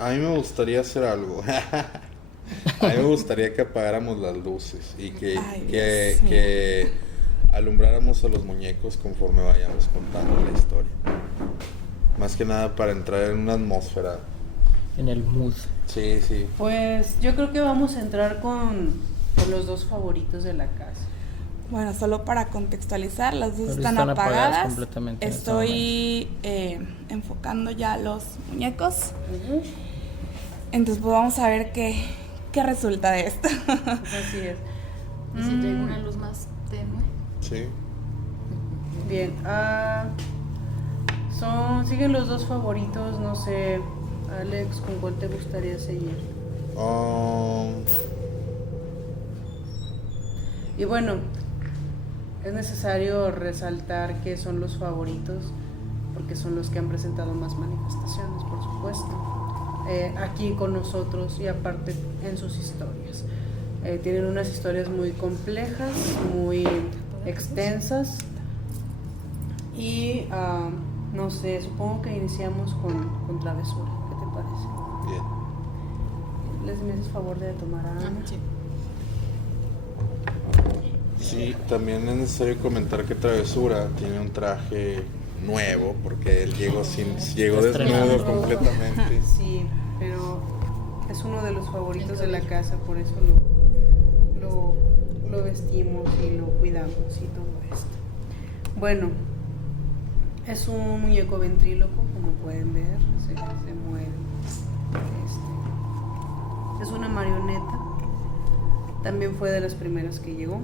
A mí me gustaría hacer algo. A mí me gustaría que apagáramos las luces y Ay, que, Dios mío. que alumbráramos a los muñecos conforme vayamos contando la historia. Más que nada para entrar en una atmósfera. En el mood. Sí, sí. Pues yo creo que vamos a entrar con los dos favoritos de la casa. Bueno, solo para contextualizar, las luces Pero están apagadas. completamente en este Estoy enfocando ya los muñecos. Entonces, pues vamos a ver qué resulta de esto. Así es. Y si traigo una luz más tenue. Sí. Bien. Siguen los dos favoritos, no sé, Alex, ¿con cuál te gustaría seguir? Y bueno, es necesario resaltar que son los favoritos porque son los que han presentado más manifestaciones, por supuesto, aquí con nosotros y aparte en sus historias. Tienen unas historias muy complejas, muy extensas y no sé, supongo que iniciamos con Travesura. ¿Qué te parece? Bien. ¿Les haces favor de tomar a Ana? Sí. Sí, también es necesario comentar que Travesura tiene un traje nuevo porque él llegó desnudo Estrenado. completamente. Sí, pero es uno de los favoritos de la casa, por eso lo vestimos y lo cuidamos y todo esto. Bueno, es un muñeco ventríloco, como pueden ver, se mueve. Es una marioneta, también fue de las primeras que llegó.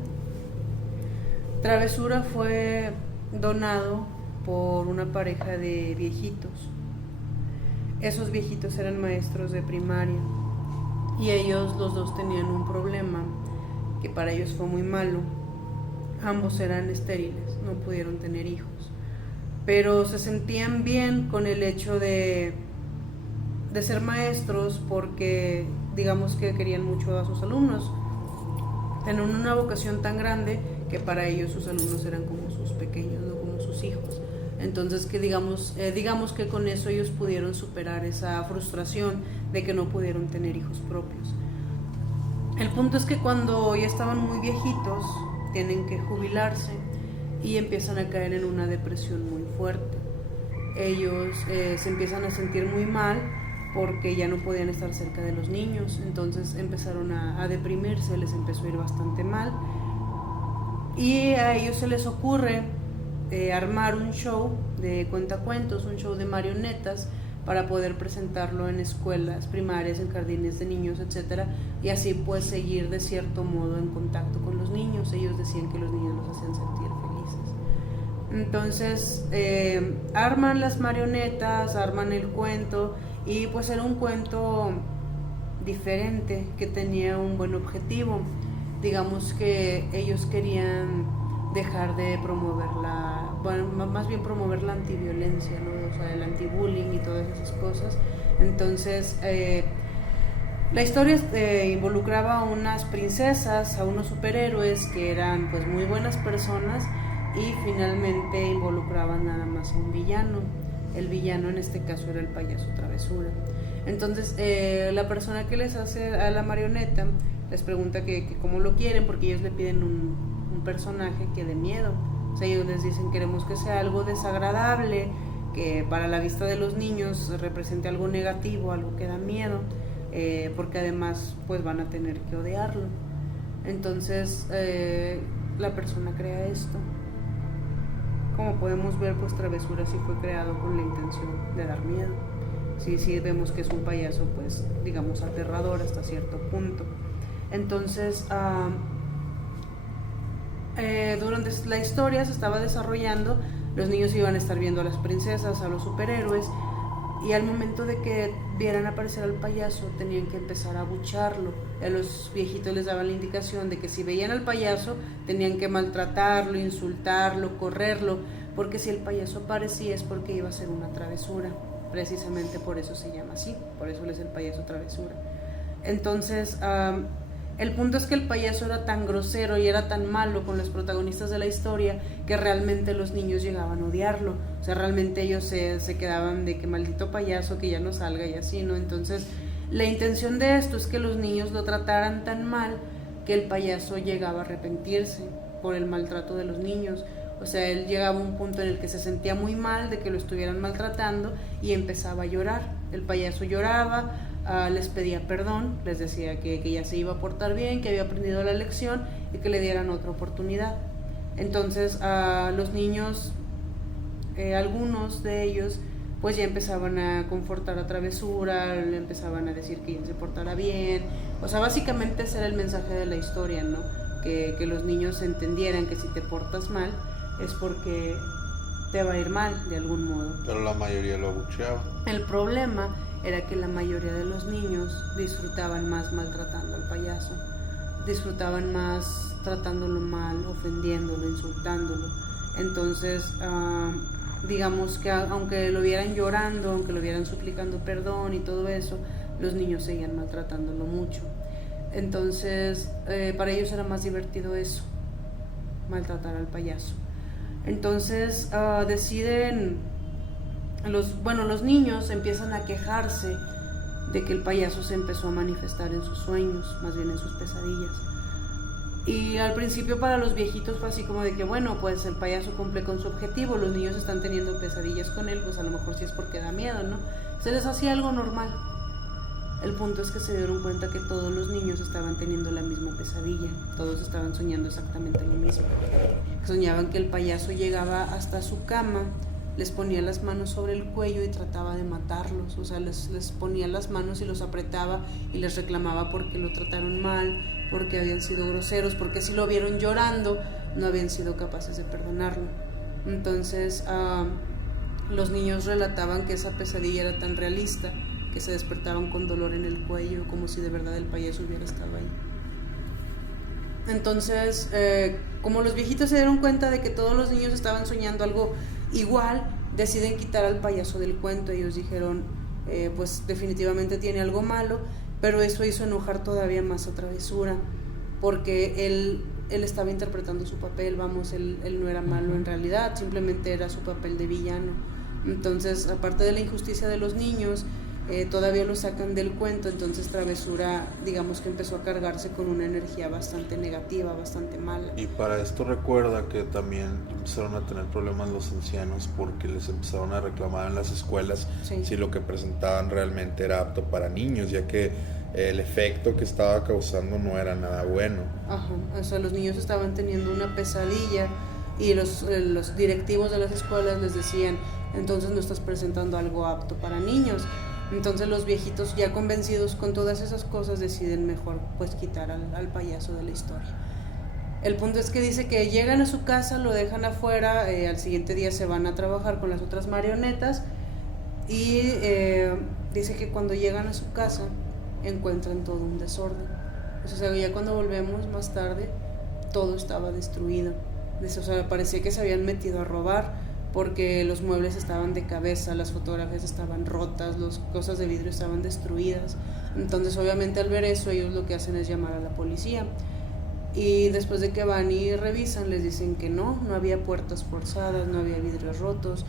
Travesura fue donado por una pareja de viejitos. Esos viejitos eran maestros de primaria y ellos los dos tenían un problema que para ellos fue muy malo. Ambos eran estériles, no pudieron tener hijos, pero se sentían bien con el hecho de ser maestros porque digamos que querían mucho a sus alumnos. Tenían una vocación tan grande que para ellos sus alumnos eran como sus pequeños, no como sus hijos. Entonces que digamos que con eso ellos pudieron superar esa frustración de que no pudieron tener hijos propios. El punto es que cuando ya estaban muy viejitos tienen que jubilarse y empiezan a caer en una depresión muy fuerte. Ellos se empiezan a sentir muy mal porque ya no podían estar cerca de los niños, entonces empezaron a deprimirse, les empezó a ir bastante mal y a ellos se les ocurre armar un show de cuentacuentos, un show de marionetas para poder presentarlo en escuelas primarias, en jardines de niños, etcétera, y así pues seguir de cierto modo en contacto con los niños. Ellos decían que los niños los hacían sentir felices. Entonces arman las marionetas, arman el cuento y pues era un cuento diferente que tenía un buen objetivo. Digamos que ellos querían dejar de promover más bien promover la antiviolencia, ¿no? O sea, el antibullying y todas esas cosas. Entonces la historia involucraba a unas princesas, a unos superhéroes que eran pues muy buenas personas y finalmente involucraban nada más a un villano. El villano en este caso era el payaso Travesura. Entonces la persona que les hace a la marioneta les pregunta que cómo lo quieren, porque ellos le piden un personaje que dé miedo. O sea, ellos les dicen queremos que sea algo desagradable, que para la vista de los niños represente algo negativo, algo que da miedo, porque además pues van a tener que odiarlo. Entonces la persona crea esto. Como podemos ver, pues Travesura sí fue creado con la intención de dar miedo. Sí vemos que es un payaso, pues digamos aterrador hasta cierto punto. Entonces durante la historia se estaba desarrollando, los niños iban a estar viendo a las princesas, a los superhéroes, y al momento de que vieran aparecer al payaso tenían que empezar a abucharlo. A los viejitos les daban la indicación de que si veían al payaso tenían que maltratarlo, insultarlo, correrlo, porque si el payaso aparecía es porque iba a ser una travesura. Precisamente por eso se llama así, por eso es el payaso Travesura. Entonces el punto es que el payaso era tan grosero y era tan malo con los protagonistas de la historia que realmente los niños llegaban a odiarlo. O sea, realmente ellos se quedaban de que maldito payaso, que ya no salga y así, ¿no? Entonces, la intención de esto es que los niños lo trataran tan mal que el payaso llegaba a arrepentirse por el maltrato de los niños. O sea, él llegaba a un punto en el que se sentía muy mal de que lo estuvieran maltratando y empezaba a llorar. El payaso lloraba, les pedía perdón, les decía que ya se iba a portar bien, que había aprendido la lección y que le dieran otra oportunidad. Entonces, los niños, algunos de ellos, pues ya empezaban a confortar a Travesura, le empezaban a decir que ya se portara bien. O sea, básicamente ese era el mensaje de la historia, ¿no? Que los niños entendieran que si te portas mal es porque te va a ir mal de algún modo. Pero la mayoría lo abucheaba. El problema era que la mayoría de los niños disfrutaban más maltratando al payaso, disfrutaban más tratándolo mal, ofendiéndolo, insultándolo. Entonces, digamos que aunque lo vieran llorando, aunque lo vieran suplicando perdón y todo eso, los niños seguían maltratándolo mucho. Entonces, para ellos era más divertido eso, maltratar al payaso. Entonces, deciden, los niños empiezan a quejarse de que el payaso se empezó a manifestar en sus sueños, más bien en sus pesadillas. Y al principio para los viejitos fue así como de que, bueno, pues el payaso cumple con su objetivo, los niños están teniendo pesadillas con él, pues a lo mejor sí es porque da miedo, ¿no? Se les hacía algo normal. El punto es que se dieron cuenta que todos los niños estaban teniendo la misma pesadilla, todos estaban soñando exactamente lo mismo. Soñaban que el payaso llegaba hasta su cama, les ponía las manos sobre el cuello y trataba de matarlos, o sea, les ponía las manos y los apretaba y les reclamaba porque lo trataron mal, porque habían sido groseros, porque si lo vieron llorando no habían sido capaces de perdonarlo. Entonces los niños relataban que esa pesadilla era tan realista que se despertaban con dolor en el cuello, como si de verdad el payaso hubiera estado ahí. Entonces, como los viejitos se dieron cuenta de que todos los niños estaban soñando algo igual, deciden quitar al payaso del cuento. Ellos dijeron, pues definitivamente tiene algo malo, pero eso hizo enojar todavía más a Travesura, porque él estaba interpretando su papel, vamos, él no era malo en realidad, simplemente era su papel de villano. Entonces, aparte de la injusticia de los niños, todavía lo sacan del cuento. Entonces Travesura, digamos que empezó a cargarse con una energía bastante negativa, bastante mala. Y para esto recuerda que también empezaron a tener problemas los ancianos porque les empezaron a reclamar en las escuelas si lo que presentaban realmente era apto para niños, ya que el efecto que estaba causando no era nada bueno. Ajá, o sea, los niños estaban teniendo una pesadilla y los directivos de las escuelas les decían, entonces no estás presentando algo apto para niños. Entonces los viejitos, ya convencidos con todas esas cosas, deciden mejor pues quitar al payaso de la historia. El punto es que dice que llegan a su casa, lo dejan afuera, al siguiente día se van a trabajar con las otras marionetas y dice que cuando llegan a su casa encuentran todo un desorden. O sea, ya cuando volvemos más tarde todo estaba destruido. O sea, parecía que se habían metido a robar, porque los muebles estaban de cabeza, las fotografías estaban rotas, las cosas de vidrio estaban destruidas. Entonces obviamente al ver eso ellos lo que hacen es llamar a la policía, y después de que van y revisan les dicen que no había puertas forzadas, no había vidrios rotos.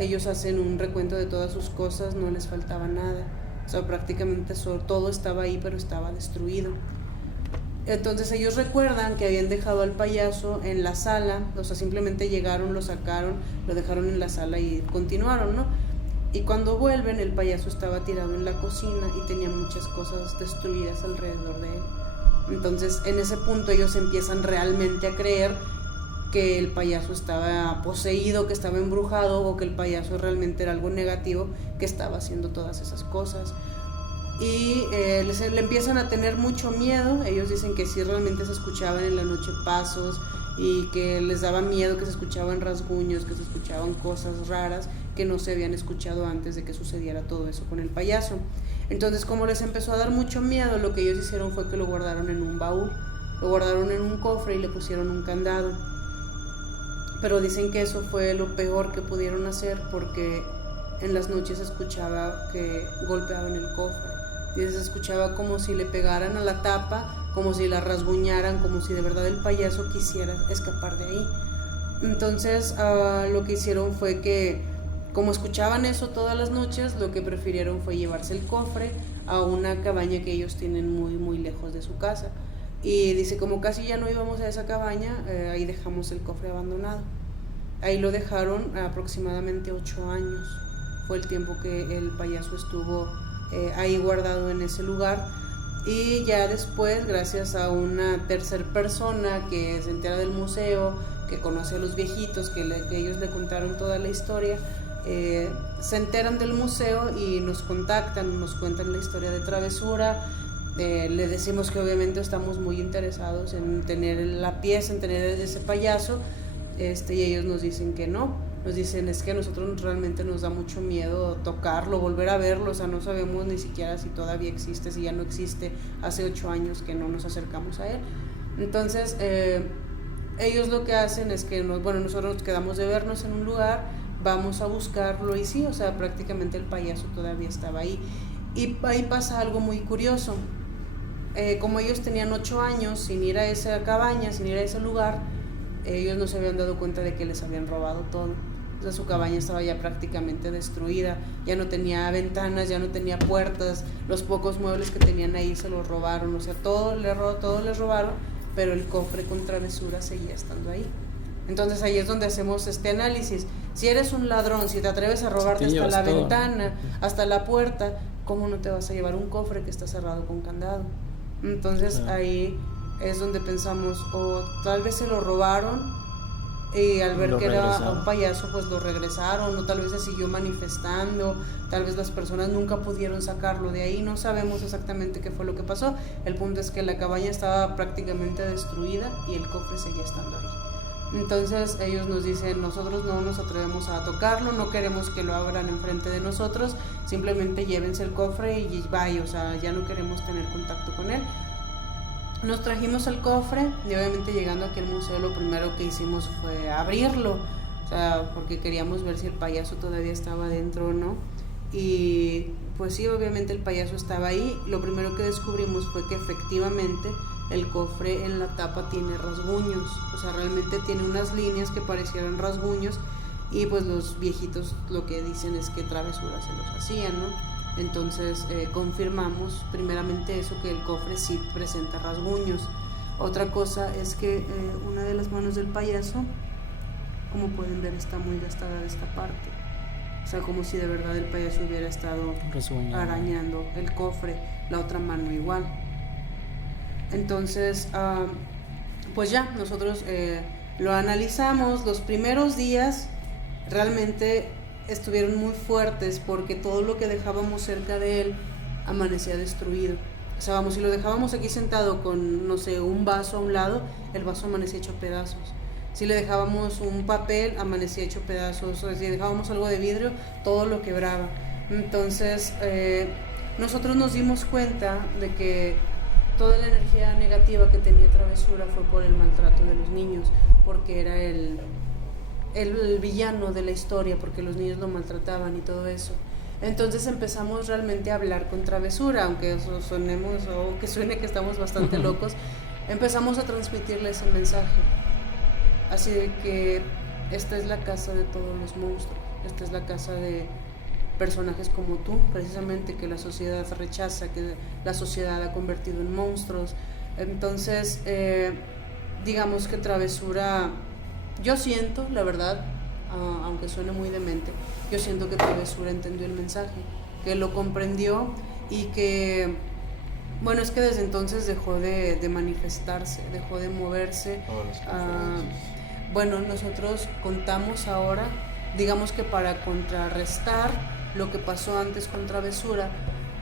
Ellos hacen un recuento de todas sus cosas, no les faltaba nada, o sea, prácticamente todo estaba ahí, pero estaba destruido. Entonces ellos recuerdan que habían dejado al payaso en la sala, o sea, simplemente llegaron, lo sacaron, lo dejaron en la sala y continuaron, ¿no? Y cuando vuelven, el payaso estaba tirado en la cocina y tenía muchas cosas destruidas alrededor de él. Entonces, en ese punto ellos empiezan realmente a creer que el payaso estaba poseído, que estaba embrujado, o que el payaso realmente era algo negativo, que estaba haciendo todas esas cosas. Y le empiezan a tener mucho miedo. Ellos dicen que sí, realmente se escuchaban en la noche pasos y que les daba miedo, que se escuchaban rasguños, que se escuchaban cosas raras que no se habían escuchado antes de que sucediera todo eso con el payaso. Entonces, como les empezó a dar mucho miedo, lo que ellos hicieron fue que lo guardaron en un baúl, lo guardaron en un cofre y le pusieron un candado. Pero dicen que eso fue lo peor que pudieron hacer, porque en las noches se escuchaba que golpeaban el cofre. Y se escuchaba como si le pegaran a la tapa, como si la rasguñaran, como si de verdad el payaso quisiera escapar de ahí. Entonces lo que hicieron fue que, como escuchaban eso todas las noches, lo que prefirieron fue llevarse el cofre a una cabaña que ellos tienen muy muy lejos de su casa. Y dice, como casi ya no íbamos a esa cabaña, ahí dejamos el cofre abandonado. Ahí lo dejaron aproximadamente 8 años. Fue el tiempo que el payaso estuvo ahí guardado en ese lugar. Y ya después, gracias a una tercer persona que se entera del museo, que conoce a los viejitos, que ellos le contaron toda la historia, se enteran del museo y nos contactan, nos cuentan la historia de Travesura. Le decimos que obviamente estamos muy interesados en tener la pieza, en tener ese payaso, y ellos nos dicen que no. Nos dicen, es que a nosotros realmente nos da mucho miedo tocarlo, volver a verlo, o sea, no sabemos ni siquiera si todavía existe, si ya no existe. Hace 8 años que no nos acercamos a él. Entonces ellos lo que hacen es que nosotros nos quedamos de vernos en un lugar, vamos a buscarlo, y sí, o sea, prácticamente el payaso todavía estaba ahí. Y ahí pasa algo muy curioso. Como ellos tenían 8 años sin ir a esa cabaña, sin ir a ese lugar, ellos no se habían dado cuenta de que les habían robado todo. O sea, su cabaña estaba ya prácticamente destruida, ya no tenía ventanas, ya no tenía puertas, los pocos muebles que tenían ahí se los robaron, o sea, todo les robaron, pero el cofre con Travesura seguía estando ahí. Entonces ahí es donde hacemos este análisis. Si eres un ladrón, si te atreves a robarte hasta la ventana, hasta la puerta, ¿cómo no te vas a llevar un cofre que está cerrado con candado? Entonces ahí es donde pensamos, o tal vez se lo robaron y al ver que era un payaso pues lo regresaron, o tal vez se siguió manifestando, tal vez las personas nunca pudieron sacarlo de ahí, no sabemos exactamente qué fue lo que pasó. El punto es que la cabaña estaba prácticamente destruida y el cofre seguía estando ahí. Entonces ellos nos dicen, nosotros no nos atrevemos a tocarlo, no queremos que lo abran enfrente de nosotros, simplemente llévense el cofre y bye, o sea, ya no queremos tener contacto con él. Nos trajimos el cofre y obviamente llegando aquí al museo lo primero que hicimos fue abrirlo, o sea, porque queríamos ver si el payaso todavía estaba dentro o no. Y pues sí, obviamente el payaso estaba ahí. Lo primero que descubrimos fue que efectivamente el cofre en la tapa tiene rasguños, o sea, realmente tiene unas líneas que parecieran rasguños, y pues los viejitos lo que dicen es que Travesura se los hacían, ¿no? Entonces confirmamos primeramente eso, que el cofre sí presenta rasguños. Otra cosa es que una de las manos del payaso, como pueden ver, está muy gastada de esta parte, o sea, como si de verdad el payaso hubiera estado arañando el cofre. La otra mano igual. Entonces pues ya nosotros lo analizamos. Los primeros días realmente estuvieron muy fuertes porque todo lo que dejábamos cerca de él amanecía destruido. O sea, vamos, si lo dejábamos aquí sentado con, no sé, un vaso a un lado, el vaso amanecía hecho pedazos. Si le dejábamos un papel, amanecía hecho pedazos. O si dejábamos algo de vidrio, todo lo quebraba. Entonces nosotros nos dimos cuenta de que toda la energía negativa que tenía Travesura fue por el maltrato de los niños, porque era el villano de la historia, porque los niños lo maltrataban y todo eso. Entonces empezamos realmente a hablar con Travesura, aunque eso sonemos o que suene que estamos bastante locos. Empezamos a transmitirle ese mensaje, así de que esta es la casa de todos los monstruos, esta es la casa de personajes como tú, precisamente, que la sociedad rechaza, que la sociedad ha convertido en monstruos. Entonces digamos que Travesura, yo siento, la verdad, aunque suene muy demente, yo siento que Travesura entendió el mensaje, que lo comprendió, y que, bueno, es que desde entonces dejó de manifestarse, dejó de moverse. Bueno, nosotros contamos ahora, digamos que para contrarrestar lo que pasó antes con Travesura,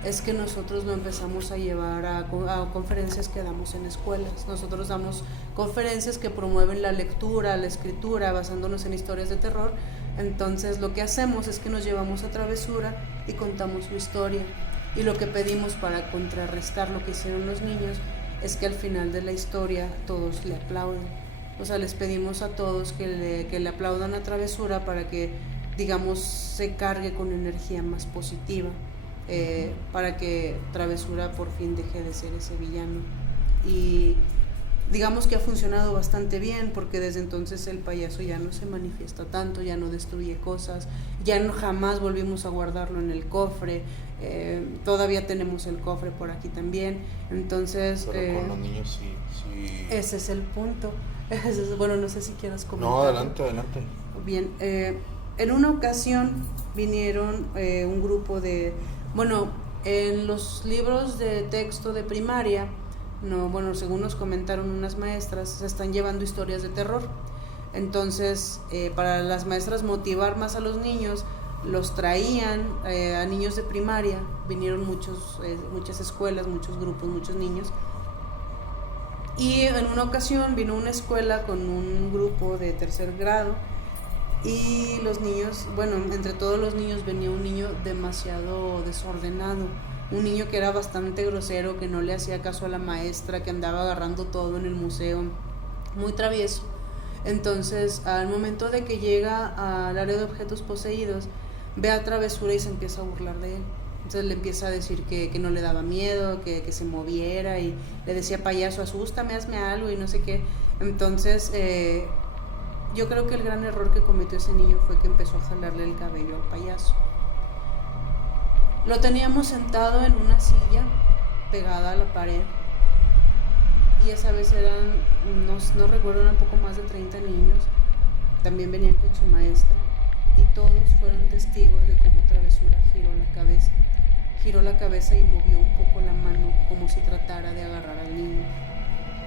es que nosotros lo empezamos a llevar a conferencias que damos en escuelas. Nosotros damos conferencias que promueven la lectura, la escritura, basándonos en historias de terror. Entonces lo que hacemos es que nos llevamos a Travesura y contamos su historia. Y lo que pedimos para contrarrestar lo que hicieron los niños es que al final de la historia todos le aplaudan. O sea, les pedimos a todos que le aplaudan a Travesura para que, digamos, se cargue con energía más positiva. Para que Travesura por fin deje de ser ese villano. Y digamos que ha funcionado bastante bien, porque desde entonces el payaso ya no se manifiesta tanto, ya no destruye cosas, ya no, jamás volvimos a guardarlo en el cofre. Todavía tenemos el cofre por aquí también, entonces pero con los niños sí. ese es el punto. Bueno, no sé si quieras comentar. No, adelante. Bien, en una ocasión vinieron un grupo de, bueno, en los libros de texto de primaria, no, bueno, según nos comentaron unas maestras, se están llevando historias de terror. Entonces, para las maestras motivar más a los niños, los traían a niños de primaria. Vinieron muchas escuelas, muchos grupos, muchos niños. Y en una ocasión vino una escuela con un grupo de 3er grado y los niños, bueno, entre todos los niños venía un niño demasiado desordenado, un niño que era bastante grosero, que no le hacía caso a la maestra, que andaba agarrando todo en el museo, muy travieso. Entonces, al momento de que llega al área de objetos poseídos, ve a Travesura y se empieza a burlar de él. Entonces le empieza a decir que no le daba miedo, que se moviera, y le decía: payaso, asústame, hazme algo y no sé qué. Entonces yo creo que el gran error que cometió ese niño fue que empezó a jalarle el cabello al payaso. Lo teníamos sentado en una silla pegada a la pared, y esa vez eran, no recuerdo, eran un poco más de 30 niños. También venían con su maestra, y todos fueron testigos de cómo Travesura giró la cabeza y movió un poco la mano como si tratara de agarrar al niño.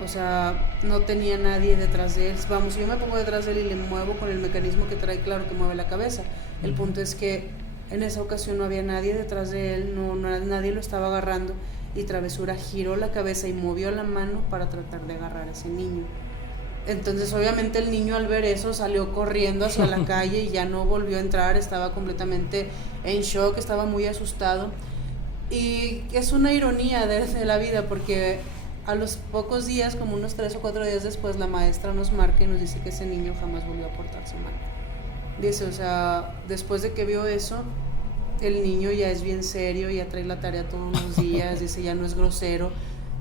O sea, no tenía nadie detrás de él. Vamos, si yo me pongo detrás de él y le muevo con el mecanismo que trae, claro que mueve la cabeza. El punto es que en esa ocasión no había nadie detrás de él, nadie lo estaba agarrando, y Travesura giró la cabeza y movió la mano para tratar de agarrar a ese niño. Entonces obviamente el niño, al ver eso, salió corriendo hacia la calle y ya no volvió a entrar. Estaba completamente en shock, estaba muy asustado. Y es una ironía de la vida, porque a los pocos días, como unos 3 o 4 días después, la maestra nos marca y nos dice que ese niño jamás volvió a portarse mal. Dice, o sea, después de que vio eso, el niño ya es bien serio, ya trae la tarea todos los días, dice, ya no es grosero.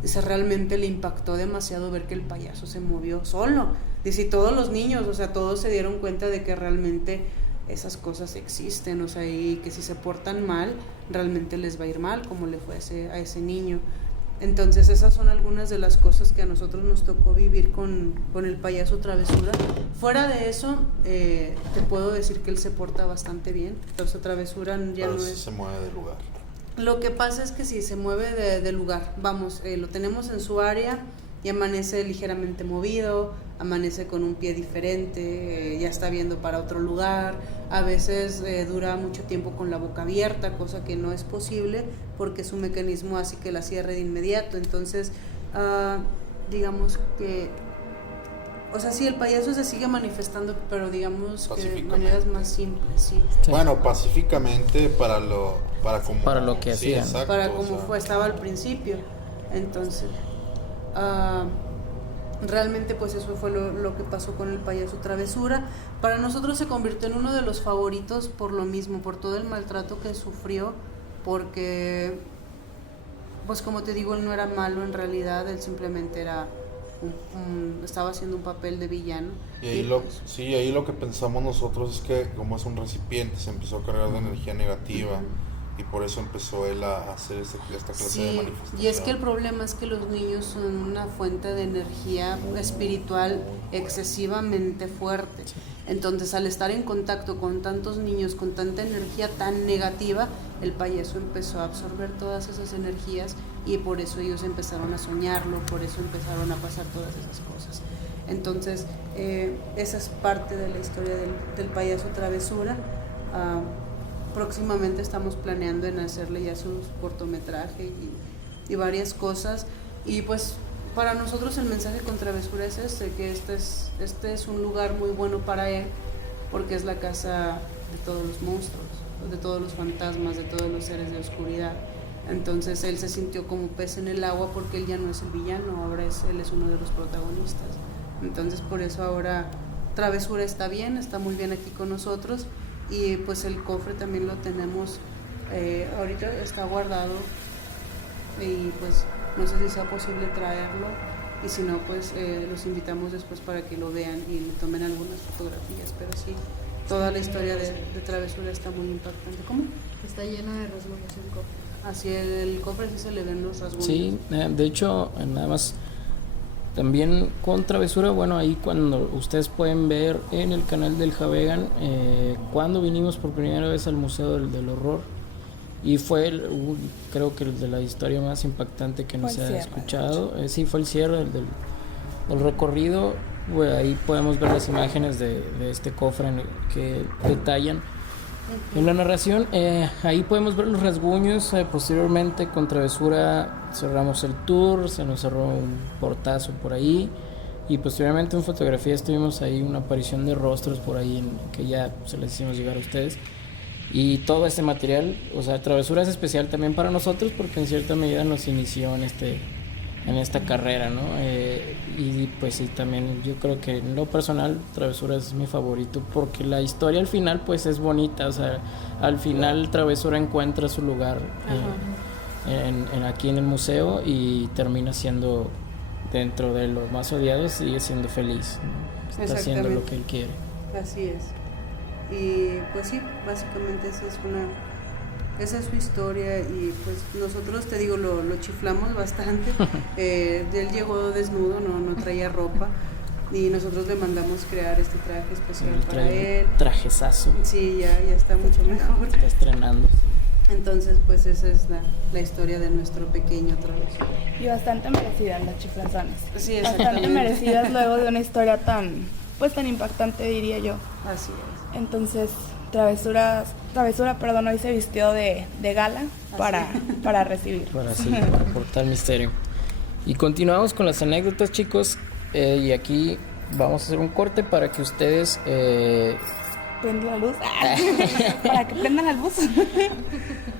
Dice, realmente le impactó demasiado ver que el payaso se movió solo. Dice, y todos los niños, o sea, todos se dieron cuenta de que realmente esas cosas existen, o sea, y que si se portan mal, realmente les va a ir mal, como le fue a ese niño. Entonces esas son algunas de las cosas que a nosotros nos tocó vivir con el payaso Travesura. Fuera de eso, te puedo decir que él se porta bastante bien. Entonces Travesura ya pero no sí es... se mueve de lugar. Lo que pasa es que sí, se mueve de lugar. Vamos, lo tenemos en su área y amanece ligeramente movido, amanece con un pie diferente, ya está viendo para otro lugar. A veces dura mucho tiempo con la boca abierta, cosa que no es posible porque su mecanismo hace que la cierre de inmediato. Entonces, digamos que, o sea, sí, el payaso se sigue manifestando, pero digamos que de maneras más simples, sí. Bueno, pacíficamente para lo que hacían. Exacto, para como estaba al principio. Entonces, realmente pues eso fue lo que pasó con el payaso Travesura. Para nosotros se convirtió en uno de los favoritos por lo mismo, por todo el maltrato que sufrió, porque pues como te digo, él no era malo en realidad, él simplemente era estaba haciendo un papel de villano. Y ahí lo que pensamos nosotros es que como es un recipiente, se empezó a cargar de energía negativa. Y por eso empezó él a hacer esta clase de manifestación. Y es que el problema es que los niños son una fuente de energía espiritual excesivamente fuerte. Entonces, al estar en contacto con tantos niños, con tanta energía tan negativa, el payaso empezó a absorber todas esas energías, y por eso ellos empezaron a soñarlo, por eso empezaron a pasar todas esas cosas. Entonces, esa es parte de la historia del payaso Travesura. Próximamente estamos planeando en hacerle ya su cortometraje y varias cosas, y pues para nosotros el mensaje con Travesura es que este es un lugar muy bueno para él, porque es la casa de todos los monstruos, de todos los fantasmas, de todos los seres de oscuridad. Entonces él se sintió como pez en el agua, porque él ya no es el villano, ahora él es uno de los protagonistas. Entonces por eso ahora Travesura está bien, está muy bien aquí con nosotros. Y pues el cofre también lo tenemos, ahorita está guardado, y pues no sé si sea posible traerlo y si no, pues los invitamos después para que lo vean y le tomen algunas fotografías, pero sí, toda la historia de Travesura está muy impactante. ¿Cómo? Está lleno de rasguños el cofre. Así el cofre sí se le ven los rasguños. Sí, de hecho, nada más también con Travesura, bueno, ahí cuando ustedes pueden ver en el canal del Javegan, cuando vinimos por primera vez al Museo del Horror, y fue creo que el de la historia más impactante que nos ha escuchado. Sí, fue el cierre del recorrido. Bueno, ahí podemos ver las imágenes de este cofre que detallan en la narración. Ahí podemos ver los rasguños. Posteriormente con Travesura cerramos el tour, se nos cerró un portazo por ahí, y posteriormente en fotografía estuvimos ahí, una aparición de rostros por ahí que ya se les hicimos llegar a ustedes. Y todo este material, o sea, Travesura es especial también para nosotros porque en cierta medida nos inició en esta carrera, ¿no? Y pues sí, también yo creo que en lo personal Travesura es mi favorito porque la historia al final pues es bonita, o sea, al final Travesura encuentra su lugar aquí en el museo y termina siendo, dentro de los más odiados, sigue siendo feliz, ¿no? Está haciendo lo que él quiere. Así es. Y pues sí, básicamente esa es su historia, y pues nosotros, te digo, lo chiflamos bastante. Él llegó desnudo, no traía ropa, y nosotros le mandamos crear este traje especial para él. Trajezazo. Sí, ya está mucho mejor. Está estrenando. Entonces, pues esa es la historia de nuestro pequeño Travesura. Y bastante merecidas las chiflazones. Sí, bastante merecidas luego de una historia tan impactante, diría yo. Así es. Entonces, Travesura, hoy se vistió de gala para recibir. Para aportar misterio. Y continuamos con las anécdotas, chicos. Y aquí vamos a hacer un corte para que ustedes... Prende la luz. Para que prendan la luz.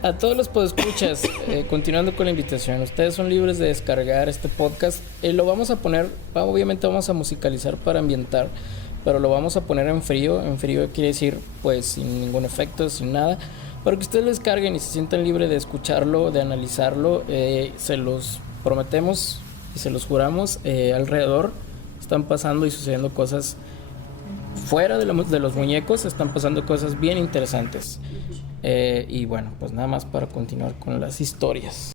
A todos los podescuchas, continuando con la invitación, ustedes son libres de descargar este podcast. Lo vamos a poner, obviamente vamos a musicalizar para ambientar, pero lo vamos a poner en frío. En frío quiere decir pues sin ningún efecto, sin nada, para que ustedes lo descarguen y se sientan libres de escucharlo, de analizarlo. Se los prometemos y se los juramos. Alrededor están pasando y sucediendo cosas. Fuera de los muñecos están pasando cosas bien interesantes. Y bueno, pues nada más para continuar con las historias.